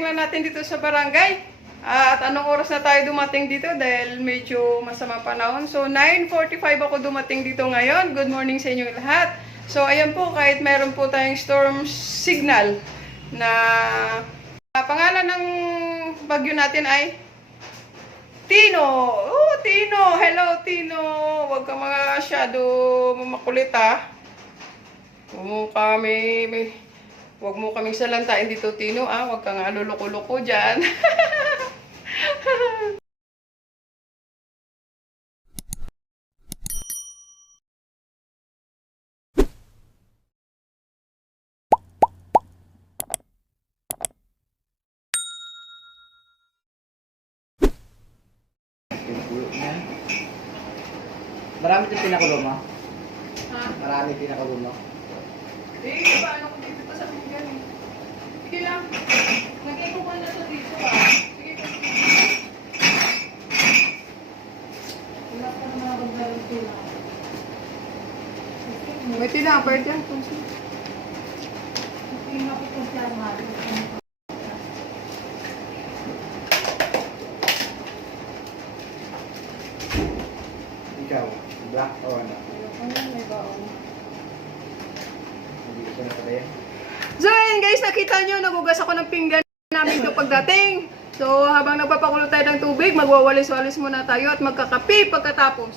kakarating lang natin dito sa barangay. At anong oras na tayo dumating dito dahil medyo masama panahon. So 9:45 ako dumating dito ngayon. Good morning sa inyo lahat. So ayan po, kahit meron po tayong storm signal na pangalan ng bagyo natin ay Tino. Oh, Tino. Hello, Tino. Huwag ka masyado makulit ha. Huwag mo kaming salantain dito, Tino. Huwag kang luloko-loko dyan. Marami din pinakulo mo? Ha? Marami pinakulo mo? Paano ko dito pa sa pinggan eh? Sige lang. Nag-ikupan na to dito Sige ko. Wala pa naman ako dalang tila. May tinapay dyan. Pinapit ko siya nga. Ikaw, black o ano? May baon. Hindi ko na pala yan. So ayun guys, nakita nyo, nagugas ako ng pinggan namin ito pagdating. So habang nagpapakulo tayo ng tubig, magwawalis-walis muna tayo at magkakape pagkatapos.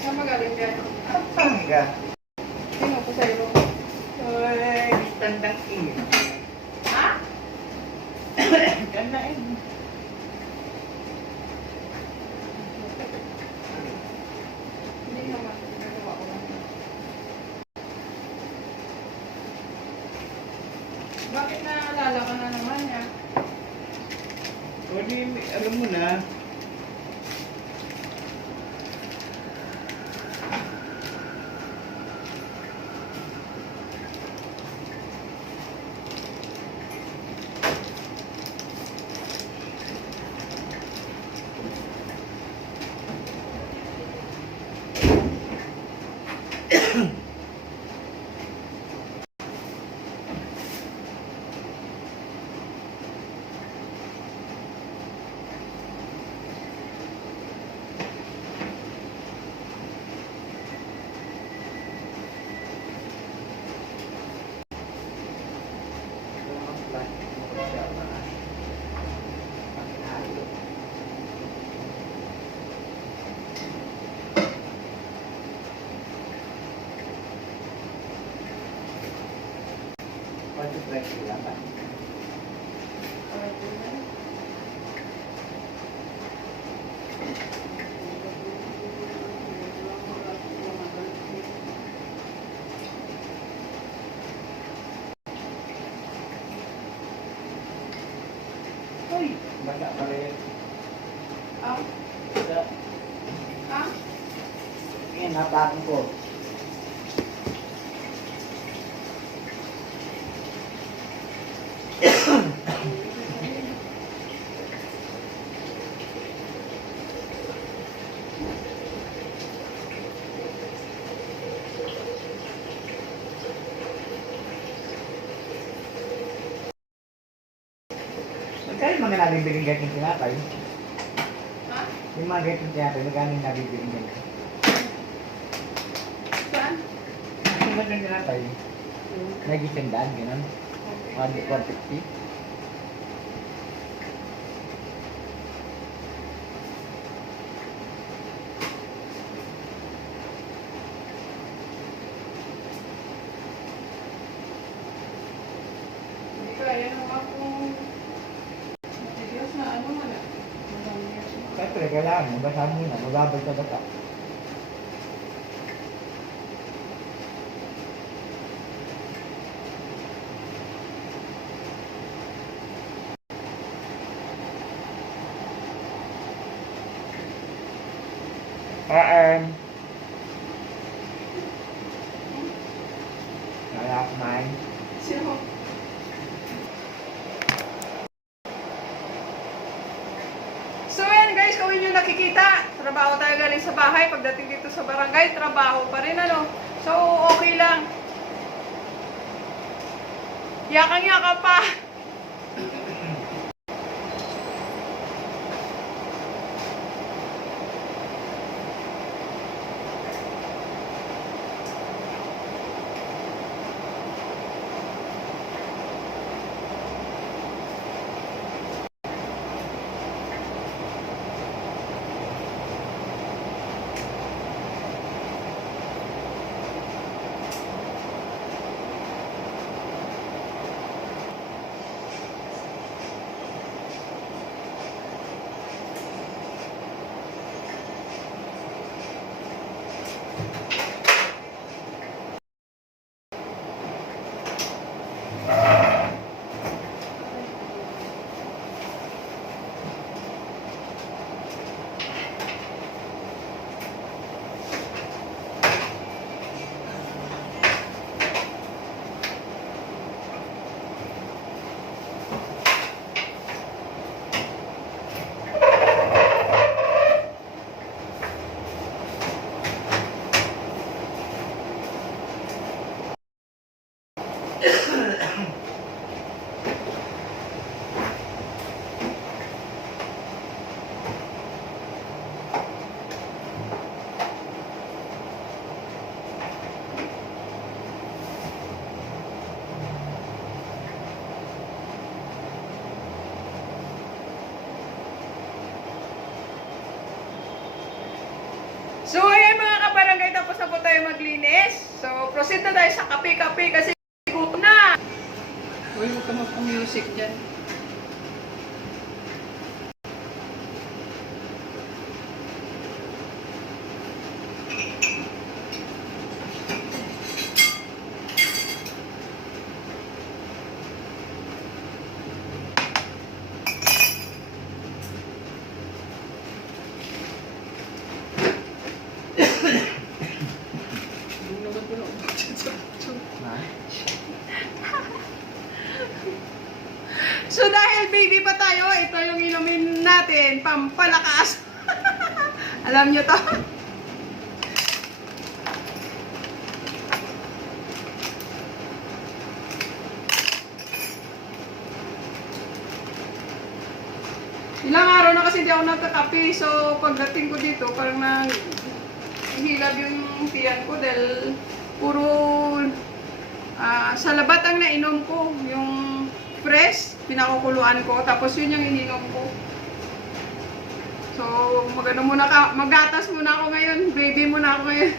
Saan magaling yan? Pangga. Sino ko sa'yo? Ay, tandang iyo. Ha? Ganda eh. Hindi naman. Nagawa ko lang. Bakit naalala ka na naman niya? O di, alam mo na. Pag-flex lang ba? Uy, bata pala yan. Bata. Yan, napakan ko. Magkano mga nabibiling ganyan tinapay? Ha? Yung mga ganyan tinapay, magkano yung nabibiling ganyan? Saan? Yung mga ganyan tinapay, nagitindaan, gano'n? 150? Hindi kaya naman kung matigas na ano man Siyempre, kailangan mo, basahan mo na, mababal sa bata. Kaya kumain. Sino? So yan guys, kung inyo nakikita, trabaho tayo galing sa bahay. Pagdating dito sa barangay, trabaho pa rin ano. So, okay lang. Yakang-yaka pa. So, ayan mga kabarangay, tapos na po tayo maglinis. So, proceed na tayo sa kape-kape kasi gutom na. Uy, huwag ka mag-music dyan. So dahil baby pa tayo, ito yung inumin natin, pampalakas. Alam nyo to? Ilang araw na kasi di ako nagkakape, so pagdating ko dito, parang nahilab yung tiyan ko dahil puro sa labat ang nainom ko, yung fresh, pinakukuluan ko, tapos yun yung ininom ko. So, magatas muna ako ngayon, baby muna ako ngayon.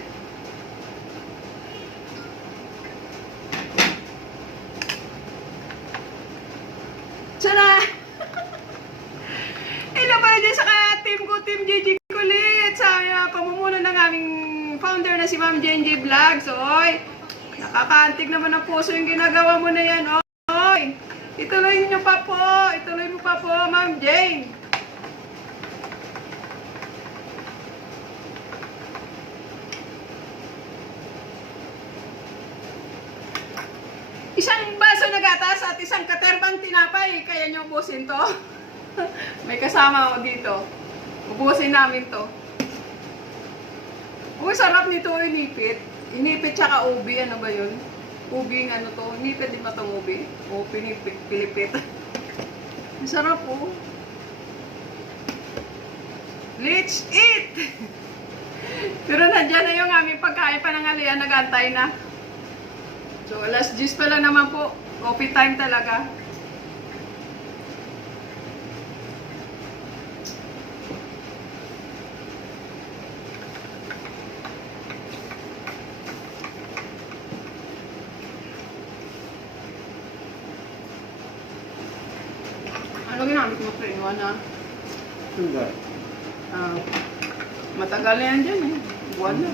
Sana! Hello pala dyan sa team ko, Team JJ Kulit, sa pamumuno ng aming founder na si Ma'am JJ Vlogs. Oy, nakakaantig naman ang puso yung ginagawa mo na yan. Oy, ituloy niyo pa po, ituloy mo pa po, Ma'am Jane. Isang baso na gatas at isang katerbang tinapay, kaya niyo ubusin to? May kasama ako dito. Ubusin namin to. Uy, sarap nito, inipit. Inipit tsaka ubi, ano ba yun? Ubi, ano to? Inipit din ba itong ubi? O, pilipit. Masarap po. Let's eat! Pero nandiyan na yung aming pagkain panangalian, nag-antay na. So, alas 10 pa lang naman po. Coffee time talaga. Ano ginamit mo, Preno? Sugar. Matagal na yan dyan eh. Buwan na.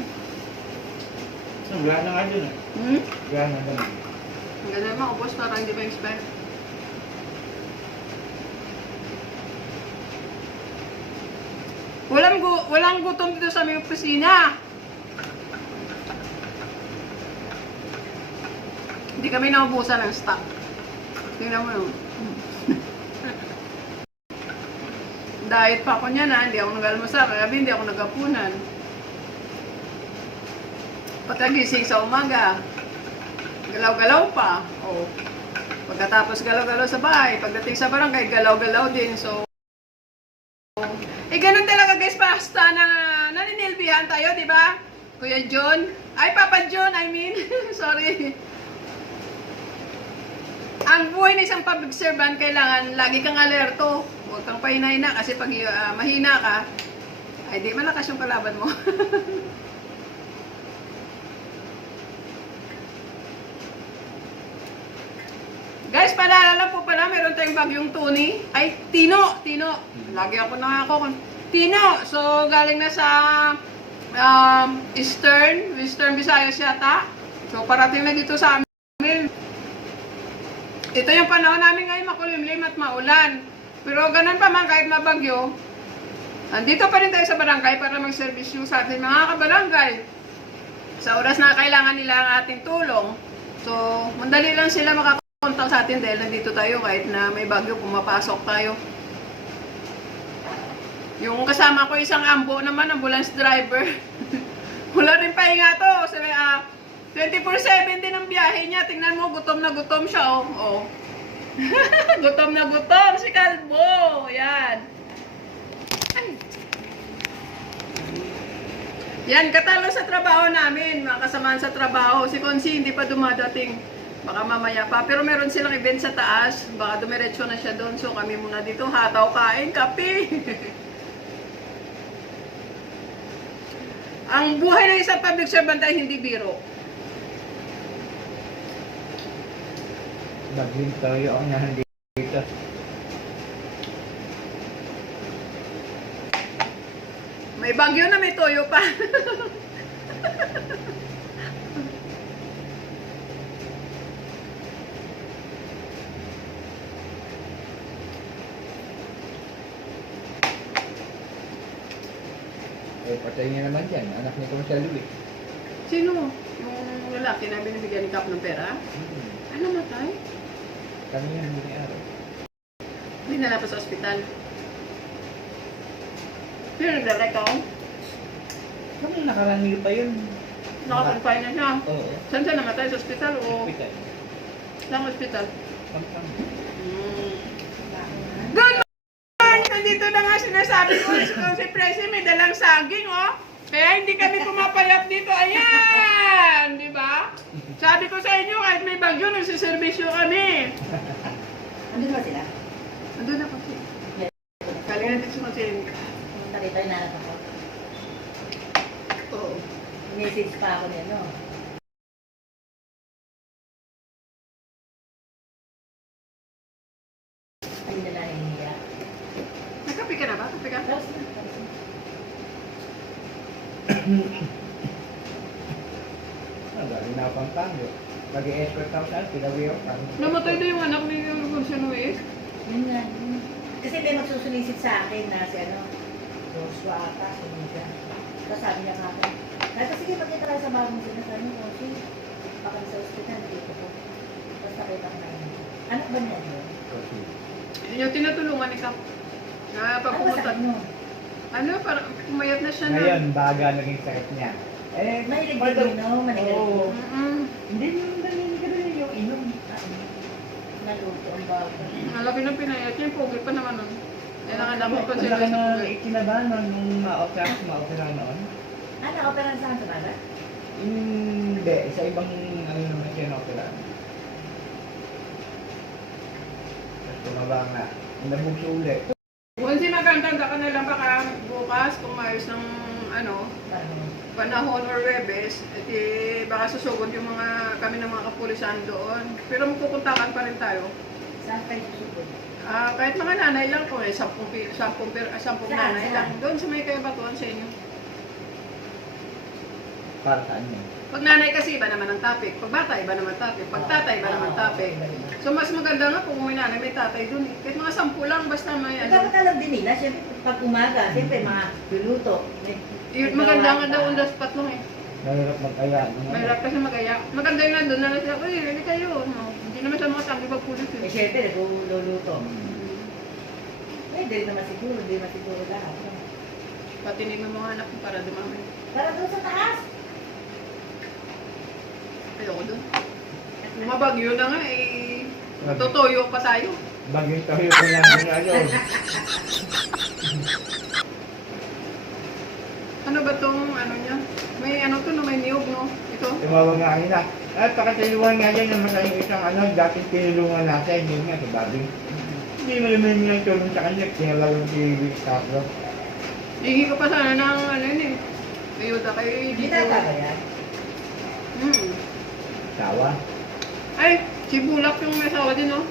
Gana nga dyan eh. Gana na. Ang ganda naman, ubos para hindi pa expect. Walang gutom dito sa aming opisina. Hindi kami naubusan ng stock. Tingnan mo yun. Diet pa ako niyan ha, hindi ako nag-almusal. Kagabi hindi ako nag-apunan. Pagkagising sa umaga, galaw-galaw pa. O, pagkatapos galaw-galaw sa bahay, pagdating sa barangay, galaw-galaw din. So, ganun talaga guys, basta na naninilbihan tayo, di ba? Kuya John, ay Papa John, I mean, sorry. Ang buhay ng isang public servant, kailangan lagi kang alerto. Huwag kang pahina-hina kasi pag mahina ka, ay di malakas yung kalaban mo. Guys, paalala po pala, meron tayong bagyong Tony. Ay, Tino. Lagi ako nangako. Tino. So, galing na sa Western Visayas yata. So, parating na dito sa amin. Ito yung panahon namin ngayon, makulimlim at maulan. Pero ganun pa man, kahit mabagyo, andito pa rin tayo sa barangay para mag-service yung sa ating mga kabarangay. Sa oras na kailangan nila ang ating tulong. So, mandali lang sila makakontak sa atin dahil nandito tayo kahit na may bagyo, pumapasok tayo. Yung kasama ko isang ambo naman, ambulance driver. Wala rin pahinga to. 24/7 din ang biyahe niya. Tingnan mo, gutom na gutom siya. Oh. Gutom na gutom si Kalbo. Yan. Ay. Yan, katalo sa trabaho namin. Mga kasamaan sa trabaho. Si Consi hindi pa dumadating. Baka mamaya pa. Pero meron silang event sa taas. Baka dumiretso na siya doon. So kami muna dito. Hataw, kain, kape. Ang buhay ng isang public servant ay hindi biro. Bagling tayo ang nandito. May bagyo na may toyo pa. Eh, patay niya naman dyan. Anak ni Commercial Louis. Sino? Yung lalaki na binibigyan ni Kap ng pera? Ano matay? Kami yan, hindi araw. Hindi na pa sa ospital. Sino naglalakaw? Kami nakarangil pa yun. Nakakonfine na siya. Oo. Saan siya namatay? Sa ospital o? Hospital. Saan ospital? Pampang. Good morning! Nandito na nga sinasabi ko. Si Presi may dalang saging, oh. Kaya hindi kami pumapayat dito. Ayan! Di ba? Sabi ko sa inyo, kahit may bagyo, nagsiservisyo kami. Andun ba sila? Andun na kasi. Galing natin sa Masin. Pumunta rito, inanap ako. Oo. Message pa ako niya, no? Ay, na lang hinihiya. Nagkape ka na ba? Kape ka? Tapos na. Galing na Pampanga. Pag-i-escort ako saan, pinawi ako. Namatay na yung anak ni Gonzalo Luis. Yun nga. Yun. Kasi may magsusulisit sa akin na si ano, Joshua ata, sumunod. Tapos sabi niya ka akin, "Ay, sige, magkita tayo sa bagong sinasabi mo, kasi baka sa ospital, dito ko." Tapos nakita ko na yun. Anak ba niya yun? Yun yung tinutulungan ni Kap. Na Ano ba papumunta. sabi mo? Ano, parang pumayat na siya na. Ngayon, baga naging sakit niya. Eh, Mahilig part din of- no? Manigalig Oo. mo. Hindi yung ganun yung inom. Naluto ang bago. Malaki ng pinayat niya. Yung pogi pa naman nun. Kailangan lang Ang magpansya laki sa na pogi. ikinabahan nung ma-opera noon. Ah, na-operahan saan sa baga? Hindi, sa ibang ano naman siya na-opera. Tapos tumaba nga. Nabugso ulit. Kung si maganda ka na lang baka bukas kung maayos ng ano, Parang panahon or Webes, edi baka susugod yung mga kami ng mga kapulisan doon. Pero magpupuntakan pa rin tayo. saan kayo susugod? Kahit mga nanay lang po, 10 Saan? nanay Saan? lang. Doon sa may Kayabatuan sa inyo. Para saan yun? Pag nanay kasi iba naman ang topic. Pag bata, iba naman topic. Pag tatay, iba naman topic. So mas maganda nga kung may nanay, may tatay doon eh. Kahit mga 10 lang, basta may ano. Nagkakatalog din nila, siyempre pag umaga, siyempre mga luluto. Maganda nga daw on the spot lang eh. Mahirap mag-aya. Mahirap kasi mag-aya. Maganda yung nandun na lang sila, uy, hindi kayo. No? Hindi naman sa mga tanggi pagpulis Eh eh. siyempre, nagluluto. Eh, di naman siguro, di naman siguro lahat. Patinig mo mga anak mo para dumami. Para doon sa taas. Ayoko doon. Mabagyo na nga eh. Tutuyo pa tayo. Bagay tayo ko lang ngayon. Ano ba tong ano niya? May ano to no, may niyog no? Ito. Tumawag nga nila. At pakatayuan nga yan naman tayong isang dating tinulungan natin. Yun nga, si Bobby. Hindi mo naman yung tulong sa kanya. Tinalaw yung si Carlo. Hihingi ko pa sana ng ano yun eh. Ayuda kay Hindi Gito. tata ba yan? Sawa. Ay, si Bulak yung may asawa din no?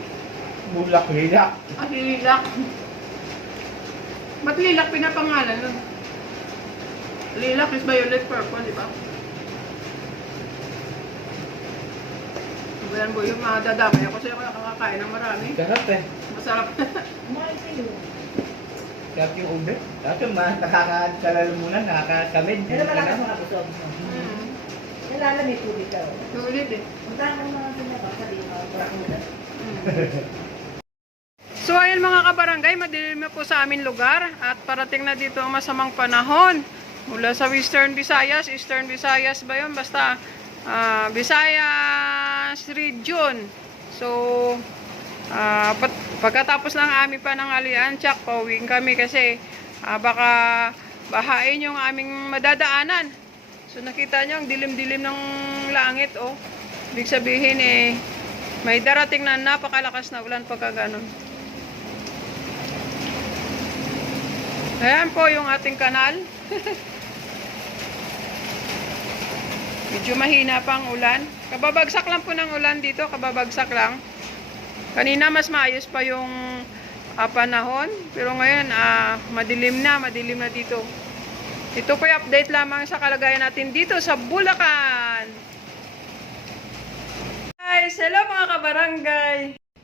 Bulak nila. Ah, si Lilak. Ba't Lilak pinapangalan nun? Lilak is violet purple, di ba? Yan po yung madadamay ako sa'yo nakakakain ng marami. Sarap eh. Masarap. Kumain kayo. Sarap yung ube. Kaso nakakasalalo muna, nakakasamid. Pero malakas mga busog mo. Mm. Nalala may tubig ka. Sulit eh. Punta mo mga sinabak, sabihin mo, kurakuda. So ayun mga kabarangay, madilim na po sa aming lugar at parating na dito ang masamang panahon. Mula sa Western Visayas, Eastern Visayas ba yun? Basta Visayas region. So pagkatapos ng aming pananghalian, tsak, pauwiin kami kasi baka bahain yung aming madadaanan. So nakita nyo ang dilim-dilim ng langit oh. Ibig sabihin eh may darating na napakalakas na ulan pagka ganun. Ayan po yung ating kanal. Medyo mahina pa ang ulan. Kababagsak lang po ng ulan dito, kababagsak lang. Kanina mas maayos pa yung panahon, pero ngayon madilim na dito. Ito po yung update lamang sa kalagayan natin dito sa Bulacan. Guys, hello mga kabarangay.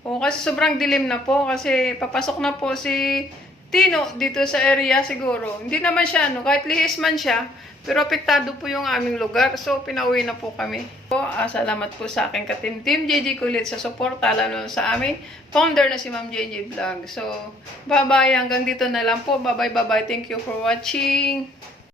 O kasi sobrang dilim na po kasi papasok na po si Tino dito sa area siguro. Hindi naman siya, no? Kahit lihis man siya, pero apektado po yung aming lugar. So, pinauwi na po kami. So, salamat po sa aking ka-team JJ Kulit sa suporta, lalo sa aming founder na si Ma'am JJ Vlog. So, bye-bye. Hanggang dito na lang po. Bye-bye. Thank you for watching.